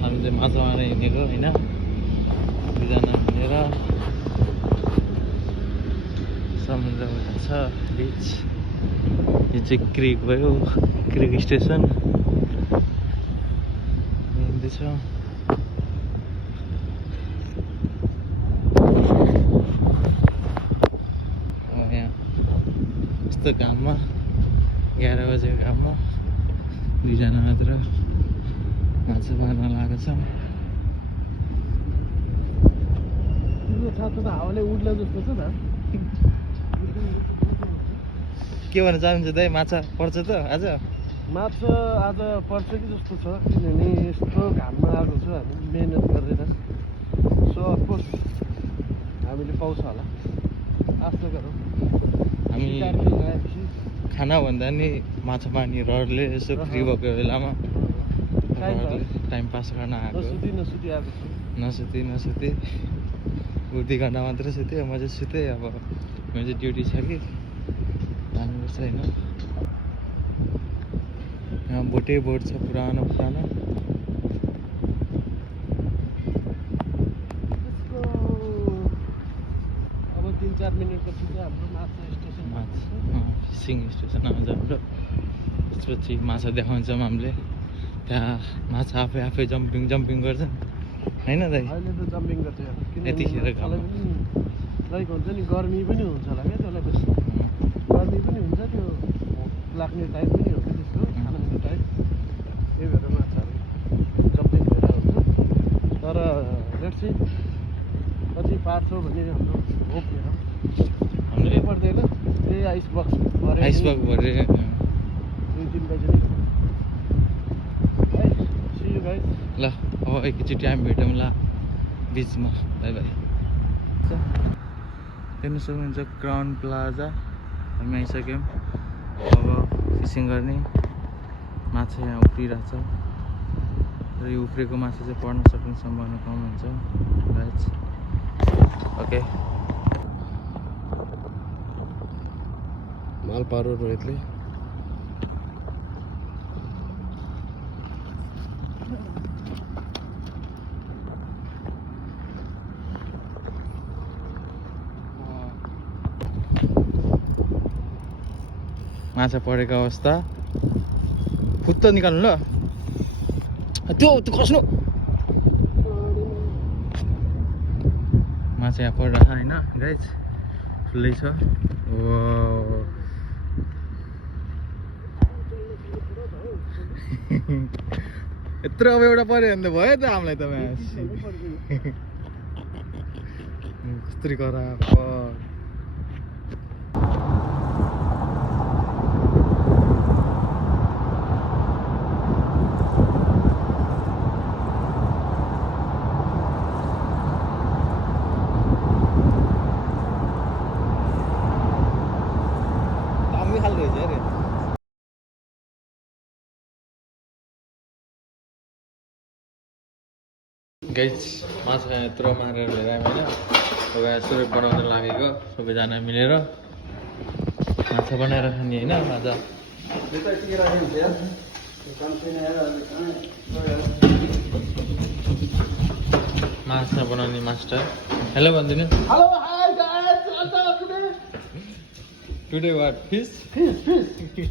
हामी चाहिँ माछा मार्न हिँडेको होइन, दुईजना मिलेर। समुद्रबाट छ बिच। यो चाहिँ क्रिक भयो, क्रिक स्टेसन हिँड्दैछ। यहाँ यस्तो घाममा 11 बजेको घाममा दुईजना मात्र माछा मार्न लागेको छ। छातो त हावाले उड्ला जस्तो छ त। के भन्न चाहनुहुन्छ दाइ, माछा पर्छ त आज? माछा आज पर्छ कि जस्तो छ, किनभने यस्तो घाममा आएको छ हामी मेहनत गरेर। सो अफकोर्स हामीले पाउँछ होला, आशा गरौँ। हामी गएपछि खाना भन्दा नि माछा मार्ने रहरले यसो फ्री भएको बेलामा टाइम पास गर्न आएको। नसुती आएको छु। नसुती 2 घन्टा मात्रै सुत्यो, म चाहिँ सुतेँ। अब मेरो चाहिँ ड्युटी छ कि जानुपर्छ होइन। यहाँ बोटै बोट छ, पुरानो त्यसको अब 3-4 मिनटपछि चाहिँ हाम्रो माछा स्टेसन फिसिङ स्टेसन आउँछ हाम्रो। त्यसपछि माछा देखाउँछौँ हामीले। त्यहाँ माछा आफै जम्पिङ गर्छन् होइन दाइ? अहिले त जम्पिङ गर्छ यतिखेर लाइक हुन्छ नि, गर्मी पनि हुन्छ होला क्या त्यसलाई। बेसी गर्मी पनि हुन्छ, त्यो लाग्ने टाइप पनि हो कि त्यसको खानाको टाइप। त्यही भएर माछाहरू जम्पिङ भएर हुन्छ। तर लेट्स सी कति पार्छ भन्ने हाम्रो होप हेरौँ। हामीले पर्दैन त्यही आइस बक्स भरे 2-3 बजे है। See you guys. ल अब एकैचोटि हामी भेटौँ ल बिचमा। Bye bye. हेर्नु सक्नुहुन्छ क्राउन प्लाजा, हामी आइसक्यौँ। अब फिसिङ गर्ने। माछा यहाँ उफ्रिरहेको छ, र यो उफ्रेको माछा चाहिँ पर्न सक्ने सम्भावना कम हुन्छ गाइस। ओके, माल पारो रोहितले माछा परेको अवस्था। फुत्त निकाल्नु ल, त्यो खस्नु। माछा यहाँ परिरहेको छ होइन गाइज, ठुलै छ। यत्रो अब एउटा पऱ्यो भने त भयो त हामीलाई त। कस्तरी करा गाइज। माछा यत्रो मारेर लिएर आयो होइन। अब यसरी बनाउन लागेको सबैजना मिलेर माछा बनाएर खाने होइन आज। माछा बनाउने मास्टर हेलो भनिदिनु। Hello hi guys, today today what fish? Fees